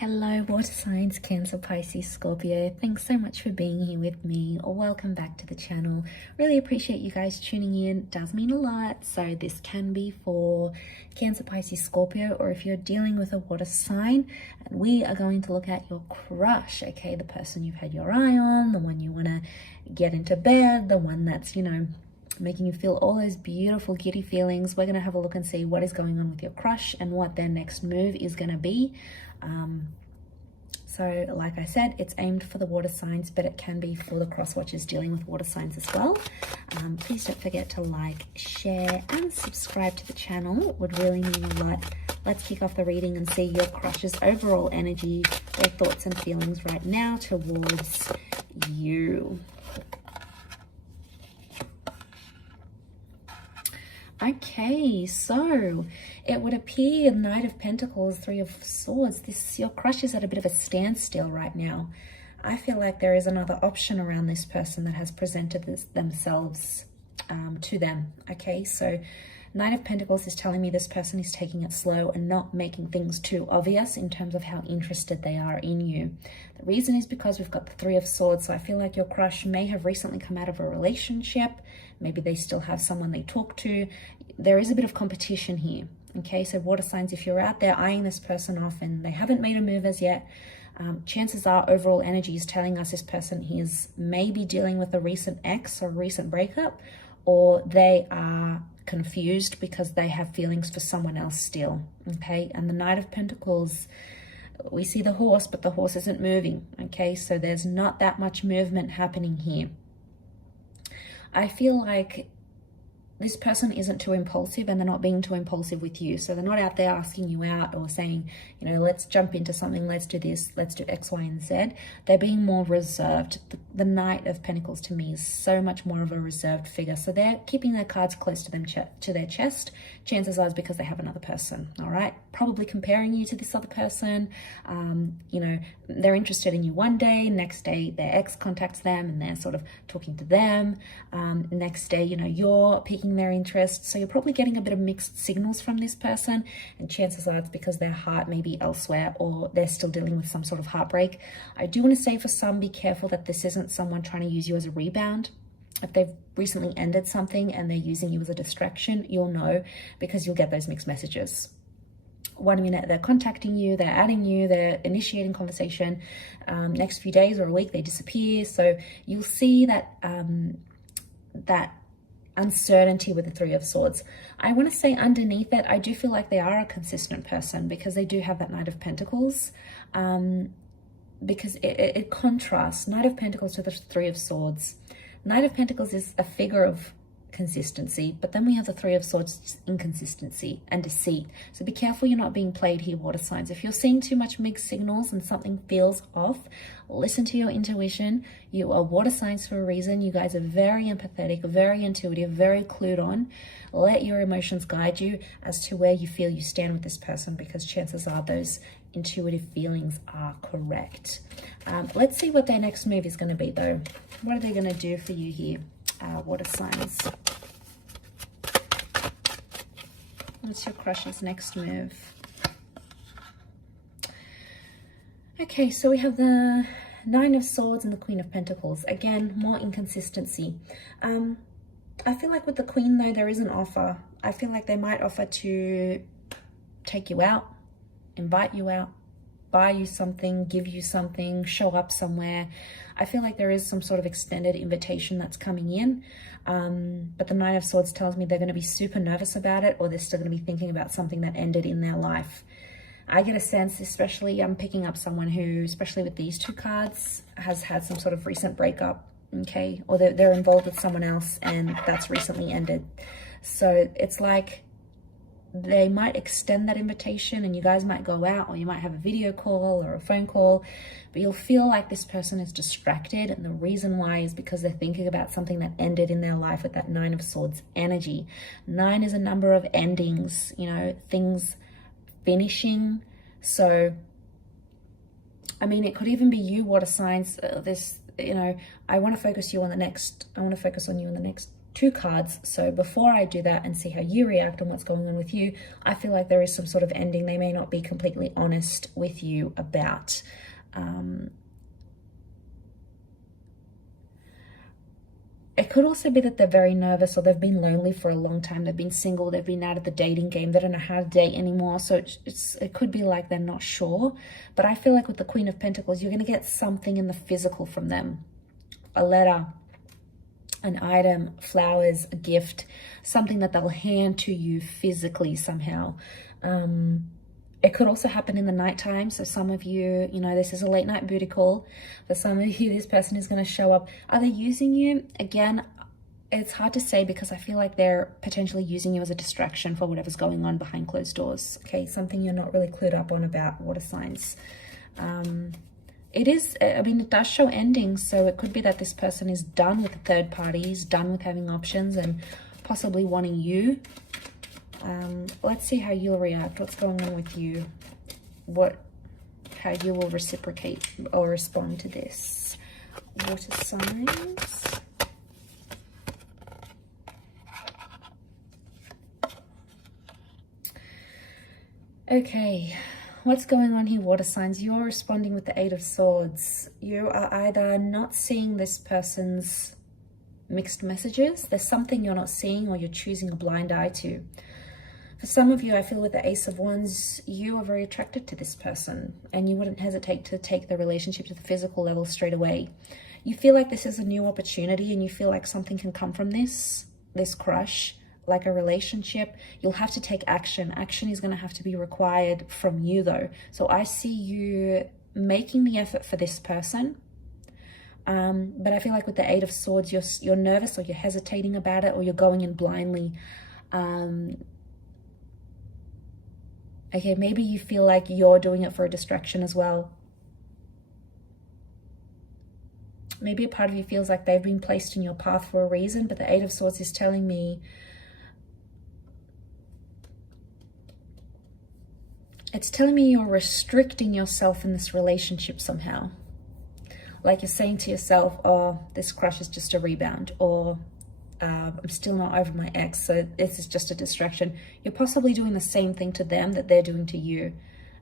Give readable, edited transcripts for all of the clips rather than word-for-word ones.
Hello, water signs, Cancer, Pisces, Scorpio. Thanks so much for being here with me, or welcome back to the channel. Really appreciate you guys tuning in. It does mean a lot. So this can be for Cancer, Pisces, Scorpio, or if you're dealing with a water sign. And we are going to look at your crush, okay? The person you've had your eye on, the one you want to get into bed, the one that's, making you feel all those beautiful giddy feelings. We're going to have a look and see what is going on with your crush and what their next move is going to be. So like I said, it's aimed for the water signs, but it can be for the cross watchers dealing with water signs as well. Please don't forget to like, share and subscribe to the channel. It would really mean a lot. Let's kick off the reading and see your crush's overall energy, their thoughts and feelings right now towards you. Okay, so it would appear Knight of Pentacles, Three of Swords. Your crush is at a bit of a standstill right now. I feel like there is another option around this person that has presented themselves to them. Okay, so Knight of Pentacles is telling me this person is taking it slow and not making things too obvious in terms of how interested they are in you. The reason is because we've got the Three of Swords. So I feel like your crush may have recently come out of a relationship. Maybe they still have someone they talk to. There is a bit of competition here. Okay, so water signs, if you're out there eyeing this person off and they haven't made a move as yet, chances are overall energy is telling us this person is maybe dealing with a recent ex or recent breakup, or they are confused because they have feelings for someone else still. Okay, and the Knight of Pentacles, we see the horse, but the horse isn't moving. Okay, so there's not that much movement happening here. I feel like this person isn't too impulsive and they're not being too impulsive with you. So they're not out there asking you out or saying, let's jump into something, let's do this, let's do X, Y, and Z. They're being more reserved. The Knight of Pentacles to me is so much more of a reserved figure. So they're keeping their cards close to them, to their chest. Chances are it's because they have another person, all right? Probably comparing you to this other person. They're interested in you one day, next day their ex contacts them and they're sort of talking to them. Next day, you're picking their interest. So you're probably getting a bit of mixed signals from this person, and chances are it's because their heart may be elsewhere or they're still dealing with some sort of heartbreak. I do want to say for some, be careful that this isn't someone trying to use you as a rebound. If they've recently ended something and they're using you as a distraction, you'll know because you'll get those mixed messages. One minute they're contacting you, they're adding you, they're initiating conversation. Next few days or a week they disappear. So you'll see that that uncertainty with the Three of Swords. I want to say underneath it, I do feel like they are a consistent person because they do have that Knight of Pentacles. Because it contrasts Knight of Pentacles to the Three of Swords. Knight of Pentacles is a figure of consistency, but then we have the Three of Swords, inconsistency and deceit. So be careful you're not being played here, water signs. If you're seeing too much mixed signals and something feels off, listen to your intuition. You are water signs for a reason. You guys are very empathetic, very intuitive, very clued on. Let your emotions guide you as to where you feel you stand with this person, because chances are those intuitive feelings are correct. Let's see what their next move is going to be though. What are they going to do for you here, water signs? What's your crush's next move? Okay, so we have the Nine of Swords and the Queen of Pentacles. Again, more inconsistency. I feel like with the Queen though, there is an offer. I feel like they might offer to take you out, invite you out, buy you something, give you something, show up somewhere. I feel like there is some sort of extended invitation that's coming in. But the Nine of Swords tells me they're going to be super nervous about it, or they're still going to be thinking about something that ended in their life. I get a sense, especially I'm picking up someone who, especially with these two cards, has had some sort of recent breakup, okay? Or they're involved with someone else and that's recently ended. So it's like they might extend that invitation and you guys might go out, or you might have a video call or a phone call, but you'll feel like this person is distracted. And the reason why is because they're thinking about something that ended in their life with that Nine of Swords energy. 9 is a number of endings, things finishing. So, I mean, it could even be you, water signs. I want to focus on you in the next 2 cards. So before I do that and see how you react and what's going on with you, I feel like there is some sort of ending they may not be completely honest with you about. It could also be that they're very nervous, or they've been lonely for a long time. They've been single. They've been out of the dating game. They don't know how to date anymore. So it could be like they're not sure. But I feel like with the Queen of Pentacles, you're going to get something in the physical from them. A letter, an item, flowers, a gift, something that they'll hand to you physically somehow. It could also happen in the nighttime. So some of you, you know, this is a late night booty call. For some of you, this person is going to show up. Are they using you? Again, it's hard to say because I feel like they're potentially using you as a distraction for whatever's going on behind closed doors. Okay, something you're not really clued up on about, water signs. It is, I mean, it does show endings. So it could be that this person is done with the third parties, done with having options and possibly wanting you. Let's see how you'll react. What's going on with you? How you will reciprocate or respond to this. Water signs. Okay, what's going on here, water signs? You're responding with the 8 of Swords. You are either not seeing this person's mixed messages. There's something you're not seeing, or you're choosing a blind eye to. For some of you, I feel with the Ace of Wands, you are very attracted to this person and you wouldn't hesitate to take the relationship to the physical level straight away. You feel like this is a new opportunity and you feel like something can come from this crush, like a relationship. You'll have to take action. Action is going to have to be required from you though. So I see you making the effort for this person. But I feel like with the 8 of Swords, you're nervous, or you're hesitating about it, or you're going in blindly. Okay, maybe you feel like you're doing it for a distraction as well. Maybe a part of you feels like they've been placed in your path for a reason, but the 8 of Swords is telling me it's telling me you're restricting yourself in this relationship somehow. Like you're saying to yourself, oh, this crush is just a rebound, or I'm still not over my ex, so this is just a distraction. You're possibly doing the same thing to them that they're doing to you.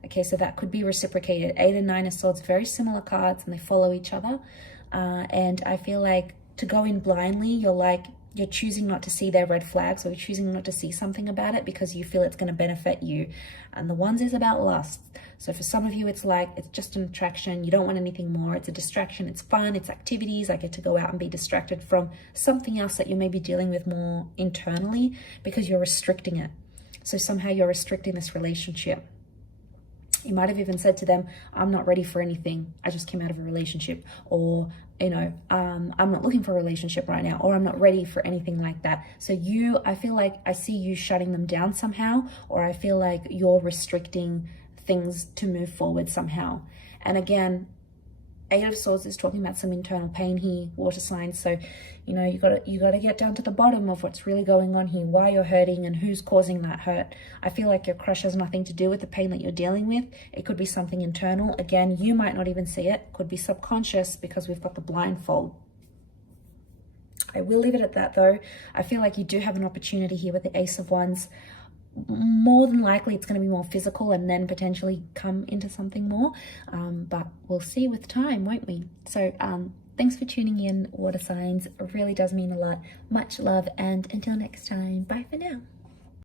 Okay, so that could be reciprocated. 8 and 9 of Swords, very similar cards, and they follow each other. And I feel like to go in blindly, you're choosing not to see their red flags, or you're choosing not to see something about it because you feel it's going to benefit you. And the ones is about lust. So for some of you, it's like, it's just an attraction. You don't want anything more. It's a distraction. It's fun. It's activities. I get to go out and be distracted from something else that you may be dealing with more internally because you're restricting it. So somehow you're restricting this relationship. You might have even said to them, I'm not ready for anything. I just came out of a relationship. Or, you know, I'm not looking for a relationship right now. Or I'm not ready for anything like that. So I feel like I see you shutting them down somehow. Or I feel like you're restricting things to move forward somehow. And again, 8 of Swords is talking about some internal pain here, water signs. So, you know, you gotta get down to the bottom of what's really going on here, why you're hurting and who's causing that hurt. I feel like your crush has nothing to do with the pain that you're dealing with. It could be something internal. Again, you might not even see it. Could be subconscious because we've got the blindfold. I will leave it at that though. I feel like you do have an opportunity here with the Ace of Wands. More than likely it's going to be more physical and then potentially come into something more, but we'll see with time, won't we? So thanks for tuning in, water signs. It really does mean a lot. Much love, and until next time, bye for now.